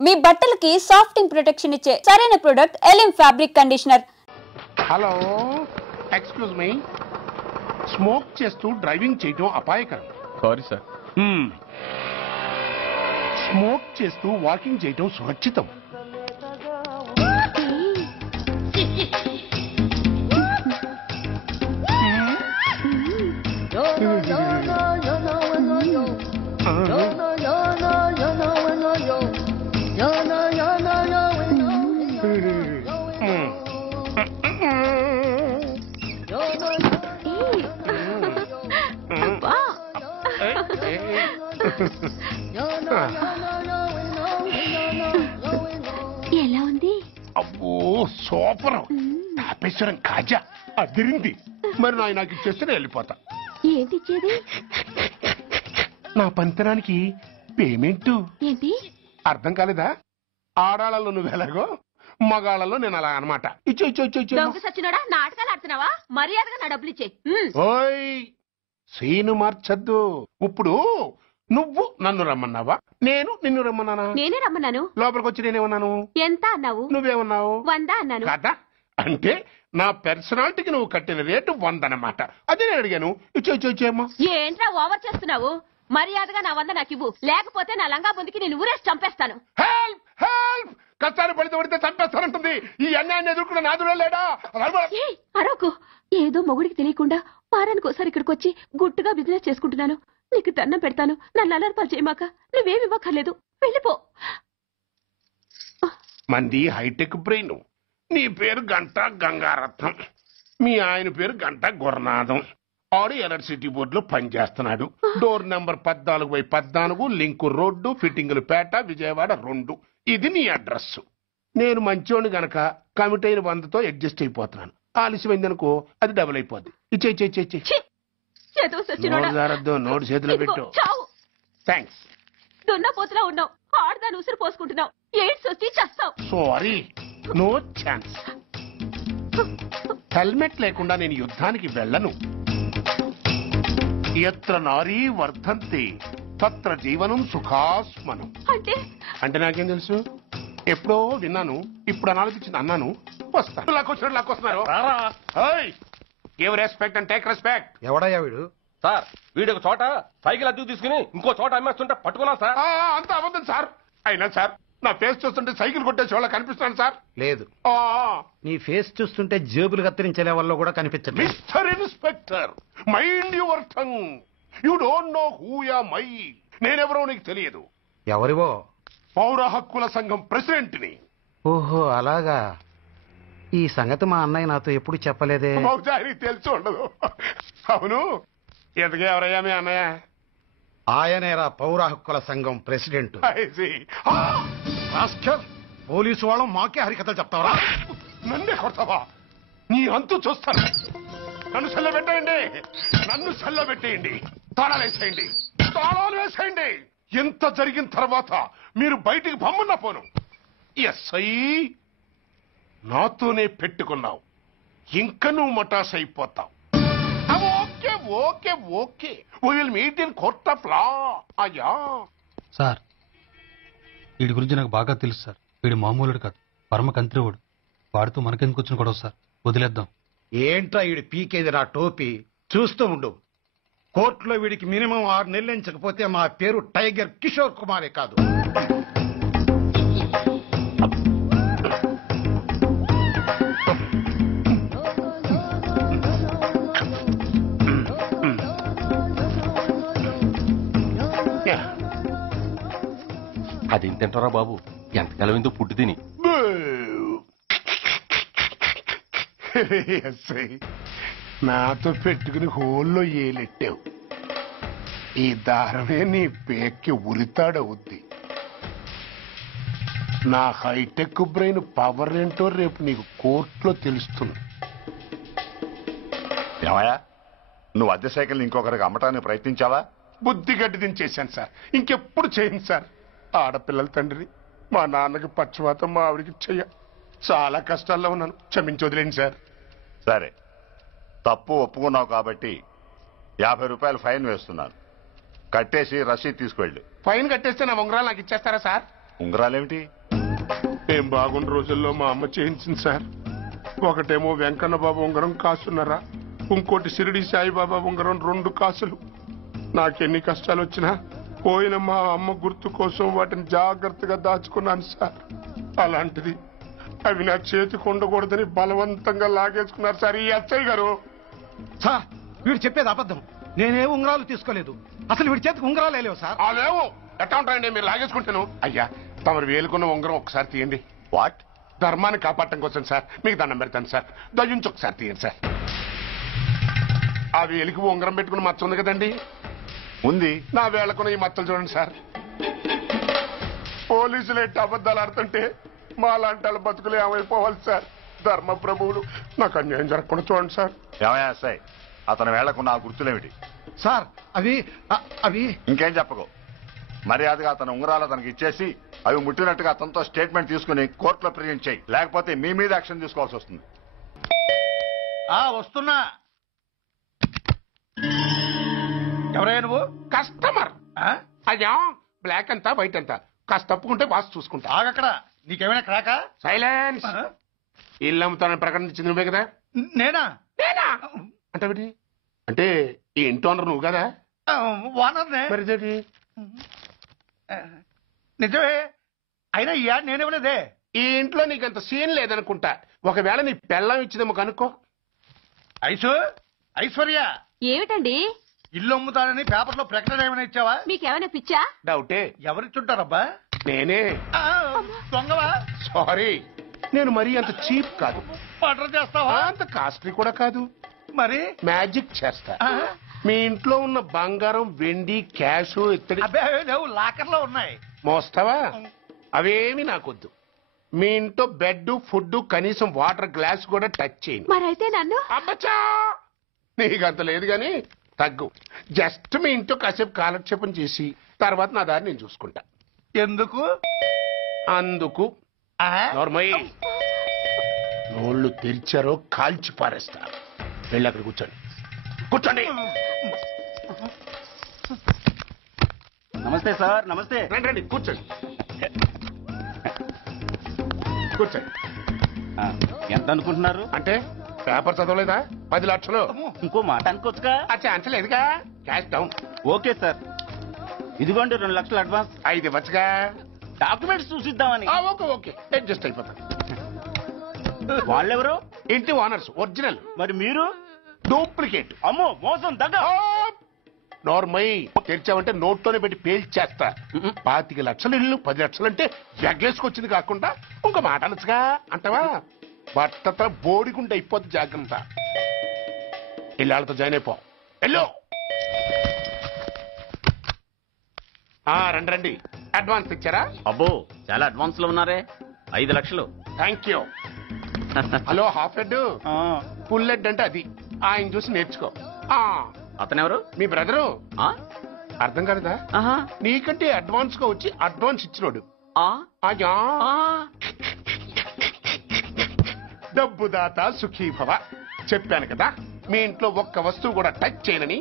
మీ బట్టలకి సాఫ్టింగ్ ప్రొటెక్షన్ ఇచ్చే సరైన ప్రొడక్ట్ ఎలిమ్ fabric conditioner. Hello, excuse me. Smoke చేస్తూ డ్రైవింగ్ చేయడం అపాయకరం. Sorry sir. స్మోక్ చేస్తూ వాకింగ్ చేయడం సురక్షితం. ఎలా ఉంది? అబ్బో సూపర్. తాపేశ్వరం కాజా అదిరింది. మరి నాకు ఇచ్చేస్తే నేను వెళ్ళిపోతా. ఏంటి ఇచ్చేది? నా పంతనానికి పేమెంట్. ఏంటి అర్థం కాలేదా? ఆడాళ్ళలో నువ్వు ఎలాగో మగాళ్ళలో నేను అలా అనమాట. సచ్చినోడా, నాటకాలు ఆడుతున్నావా? మర్యాదగా నా డబ్బులు ఇచ్చే. ఓయ్ సీను మార్చద్దు. ఇప్పుడు నువ్వు నన్ను రమ్మన్నావా, నేను నిన్ను రమ్మన్నానా? నేనే రమ్మన్నాను. లోపలికి వచ్చి నేనేమన్నాను? ఎంత అన్నావు? నువ్వేమన్నావు? 100 అన్నాను. కదా, అంటే నా పర్సనాలిటీకి నువ్వు కట్టిన రేటు 100 అన్నమాట. అదే నేను అడిగాను. ఇచ్చేమ్మా. ఏంట్రా ఓవర్ చేస్తున్నావు? మర్యాదగా నా 100 నాకు ఇవ్వు, లేకపోతే నా లంగా బొందికి నేను ఊరేసి చంపేస్తాను. Help help. కష్టాలు పడితే చంపేస్తానంటుంది. ఈ అన్యాయాన్ని ఎదుర్కొన్న నాదుడే లేడా? అరవకు. ఏదో మొగుడికి తెలియకుండా వారానికి ఒకసారి ఇక్కడికి వచ్చి గుట్టుగా బిజినెస్ చేసుకుంటున్నాను. నీకు దండం పెడతాను, నన్ను అలర్పాలు చేయమాక. నువ్వేమి ఇవ్వక్కర్లేదు, వెళ్ళిపో. మంది హైటెక్ బ్రెయిన్. నీ పేరు గంటా గంగారత్నం, మీ ఆయన పేరు గంటా గురనాథం. ఆడు ఎలక్ట్రిసిటీ బోర్డులో పనిచేస్తున్నాడు. డోర్ నెంబర్ 14/14, లింకు రోడ్డు, ఫిట్టింగులు పేట, విజయవాడ 2. ఇది నీ అడ్రస్. నేను మంచోని గనక కమిట్ అయిన 100తో అడ్జస్ట్ అయిపోతున్నాను. ఆలస్యమైందనుకో అది డబుల్ అయిపోద్ది. నోటు చేతిలో పెట్టు. థ్యాంక్స్. దున్నపోతులా ఉన్నావు, ఆడదాని ఉసురు పోసుకుంటున్నావు. ఎయిడ్స్ వచ్చి చస్తావు. Sorry, no chance. హెల్మెట్ లేకుండా నేను యుద్ధానికి వెళ్ళను. ఎత్ర నారీ వర్ధంతి తత్ర జీవనం సుఖాస్మనం. అంటే నాకేం తెలుసు? ఎప్పుడో విన్నాను, ఇప్పుడు అనాలపించింది అన్నాను. వస్తాను. లాక్కొస్తున్నారు. Give respect and take respect. ఎవడయ్యా వీడు? సార్, వీడు ఒక చోట సైకిల్ అద్దెకు తీసుకుని ఇంకో చోట అమ్మేస్తుంటే పట్టుకున్నా సార్. అంత అబద్ధం సార్. అయినా సార్, నా ఫేస్ చూస్తుంటే సైకిల్ కొట్టేసి వాళ్ళ కనిపిస్తాను సార్. లేదు, నీ ఫేస్ చూస్తుంటే జేబులు కత్తిరించే లెవెల్లో కూడా కనిపించదు. Mister inspector, mind your tongue. You don't know who am I. నేనెవరో నీకు తెలియదు. ఎవరివో? పౌర హక్కుల సంఘం ప్రెసిడెంట్ ని. ఓహో అలాగా. ఈ సంగతి మా అన్నయ్య నాతో ఎప్పుడు చెప్పలేదే. బహుశా తెలిసి ఉండదు. అవును, ఎందుకు ఎవరయ్యా మీ అన్నయ్య? ఆయనేరా పౌర హక్కుల సంఘం ప్రెసిడెంట్. పోలీసు వాళ్ళం మాకే హరికథలు చెప్తావరా? నన్నే కొడతావా? నీ అంతు చూస్తాను. నన్ను సెల్లబెట్టేయండి, నన్ను సెల్లబెట్టేయండి. తాళాలు వేసేయండి, తాళాలు వేసేయండి. ఎంత జరిగిన తర్వాత మీరు బయటికి పంపన్నా పోను. ఎస్ఐ, నాతోనే పెట్టుకున్నావు, ఇంకా నువ్వు మటాస్ అయిపోతావు. Okay okay okay, we will meet in court of law. అయ్యా సార్, వీడి గురించి నాకు బాగా తెలుసు సార్. వీడు మామూలుడు కాదు, పరమ కంత్రివుడు. వాడితో మనకెందుకు వచ్చిన గొడవ సార్, వదిలేద్దాం. ఏంట్రా వీడి పీకేది నా టోపీ? చూస్తూ ఉండు. కోర్టులో వీడికి మినిమం 6 నెలలు ఎంచకపోతే మా పేరు టైగర్ కిషోర్ కుమారే కాదు. అది తింటారా బాబు? ఎంతకాలం ఎందుకు పుట్టి తిని. నాతో పెట్టుకుని హోల్లో ఏలెట్టావు. ఈ దారమే నీ పేక్కి ఉరితాడవుద్ది. నా హైటెక్ బ్రెయిన్ పవర్ ఏంటో రేపు నీకు కోర్టులో తెలుస్తుంది. ఏమయ్యా, నువ్వు అద్దె సైకిల్ ఇంకొకరికి అమ్మటానికి ప్రయత్నించావా? బుద్ధి గడ్డి దించేశాను సార్, ఇంకెప్పుడు చేయను సార్. ఆడపిల్లల తండ్రి, మా నాన్నకి పక్షవాతం, మా ఆవిడికి చెయ్య. చాలా కష్టాల్లో ఉన్నాను, క్షమించి వదిలేండి సార్. సరే, తప్పు ఒప్పుకున్నావు కాబట్టి 50 రూపాయలు ఫైన్ వేస్తున్నాను. కట్టేసి రసీదు తీసుకువెళ్ళు. ఫైన్ కట్టేస్తే నా ఉంగరాలు నాకు ఇచ్చేస్తారా సార్? ఉంగరాలేమిటి? ఏం బాగున్న రోజుల్లో మా అమ్మ చేయించింది సార్. ఒకటేమో వెంకన్న బాబు ఉంగరం కాసున్నరా, ఇంకోటి షిరిడి సాయిబాబా ఉంగరం 2 కాసులు. నాకెన్ని కష్టాలు వచ్చినా పోయిన మా అమ్మ గుర్తు కోసం వాటిని జాగ్రత్తగా దాచుకున్నాను సార్. అలాంటిది అవి నా చేతికి ఉండకూడదని బలవంతంగా లాగేసుకున్నారు సార్ ఈ ఎస్ఐ గారు. సార్ వీడు చెప్పేది అబద్ధం. నేనే ఉంగరాలు తీసుకోలేదు. అసలు వీడి చేతికి ఉంగరాలే లేవు సార్. లేవు ఎట్లా ఉంటాయండి మీరు లాగేసుకుంటాను. అయ్యా తమరు వేలుకున్న ఉంగరం ఒకసారి తీయండి. వాట్? ధర్మాన్ని కాపాడటం కోసం సార్, మీకు దండం పెడతాను సార్. దయ్యుంచి ఒకసారి తీయండి సార్. ఆ వేలికి ఉంగరం పెట్టుకుని మచ్చ ఉంది కదండి, ఉంది. నా వేళకున్న ఈ మచ్చలు చూడండి సార్. పోలీసులు ఎట్టి అబద్ధాలు ఆడుతుంటే మా లాంటి వాళ్ళ బతుకులు ఏమైపోవాలి సార్. ధర్మ ప్రభువులు నాకు అన్యాయం జరగకుండా చూడండి సార్. ఏమయ్యా సార్, అతని వేళ్లకున్న ఆ గుర్తులేమిటి? సార్ అవి ఇంకేం చెప్పకు. మర్యాదగా అతని ఉంగరాలు అతనికి ఇచ్చేసి అవి ముట్టినట్టుగా అతనితో స్టేట్మెంట్ తీసుకుని కోర్టులో ప్రజెంట్ చేయి. లేకపోతే మీ మీద యాక్షన్ తీసుకోవాల్సి వస్తుంది. వస్తున్నా. ఎవరయ్యా నువ్వు? కస్టమర్. అయ్యా బ్లాక్ అంతా వైట్ అంతా కాస్త తప్పుకుంటే బాస్ చూసుకుంటా. ఆగక్కడ. నీకేమైనా క్రాకా? సైలెన్స్. ఇల్లు అమ్ముతానని ప్రకటించింది నువ్వే కదా? నేనా? అంటే అంటే ఈ ఇంటి ఓనర్ నువ్వు కదా? ఓనర్నే. మరి ఇదేంటి? నిజమే. అయినా ఈ యాడ్ నేనేవలేదే. ఈ ఇంట్లో నీకంత సీన్ లేదనుకుంటా. ఒకవేళ నీ పెళ్ళం ఇచ్చిందేమో కనుక్కో. ఐశ్వర్య ఏమిటండి ఇల్లు అమ్ముతానని పేపర్లో ప్రకటన ఏమైనా ఇచ్చావా? మీకేమైనా పిచ్చా? డౌటే. ఎవరిచ్చుంటారబ్బా? నేనే. దొంగవా? సారీ, నేను మరీ అంత చీప్ కాదు. మర్డర్ చేస్తావా? అంత కాస్ట్లీ కూడా కాదు. మరి మ్యాజిక్ చేస్తా. మీ ఇంట్లో ఉన్న బంగారం, వెండి, క్యాష్, ఇత్తడి అబ్బే లేవు, లాకర్ లో ఉన్నాయి. మోస్తావా? అవేమి నాకొద్దు. మీ ఇంట్లో బెడ్, ఫుడ్, కనీసం వాటర్ గ్లాస్ కూడా టచ్ చేయను. మరైతే నన్ను అబ్బచ్చా, నీకంత లేదు గాని తగ్గు. జస్ట్ మీ ఇంట్లో కాసేపు కాలక్షేపం చేసి తర్వాత నా దారి నేను చూసుకుంటా. ఎందుకు? అందుకు. నోర్మయ్య, నోళ్ళు తెరిచారో కాల్చి పారేస్తా. వెళ్ళి అక్కడ కూర్చోండి. కూర్చోండి. నమస్తే సార్. నమస్తే. రండి రండి కూర్చోండి. కూర్చోండి. ఎంత అనుకుంటున్నారు? అంటే పేపర్ చదవలేదా? 10 లక్షలు. ఇంకో మాట అనుకోవచ్చుగా. ఆ ఛాన్స్ లేదుగా. Cash down. ఓకే సార్, ఇదిగోండి 2 లక్షలు అడ్వాన్స్. 5 ఇవ్వచ్చుగా. డాక్యుమెంట్స్ చూసిద్దామని. ఓకే ఓకే, అడ్జస్ట్ అయిపోతా. వాళ్ళెవరు? ఇంటి ఓనర్స్. ఒరిజినల్. మరి మీరు? డూప్లికేట్. అమ్మో మోసం దగ్గర. నోర్మై, తెరిచావంటే నోట్తోనే పెట్టి పేల్చేస్తా. 25 లక్షలు ఇల్లు 10 లక్షలు అంటే జగ్గేసుకొచ్చింది కాకుండా ఇంకో మాట అనొచ్చుగా. అంటావా? బట్టతో బోడిగుంటే అయిపోద్ది. జాగ్రత్త. ఇళ్ళతో జాయిన్ అయిపో. వెళ్ళు. రండి రండి. అడ్వాన్స్ ఇచ్చారా? అబ్బో చాలా అడ్వాన్స్ లో ఉన్నారే. 5 లక్షలు. Thank you. Hello half head, full head అంటే అది. ఆయన చూసి నేర్చుకో. అతనెవరు? మీ బ్రదరు. అర్థం కాలేదా? నీకంటే అడ్వాన్స్ గా వచ్చి అడ్వాన్స్ ఇచ్చినోడు. డబ్బు దాత సుఖీభవ. చెప్పాను కదా, మీ ఇంట్లో ఒక్క వస్తువు కూడా టచ్ చేయనని.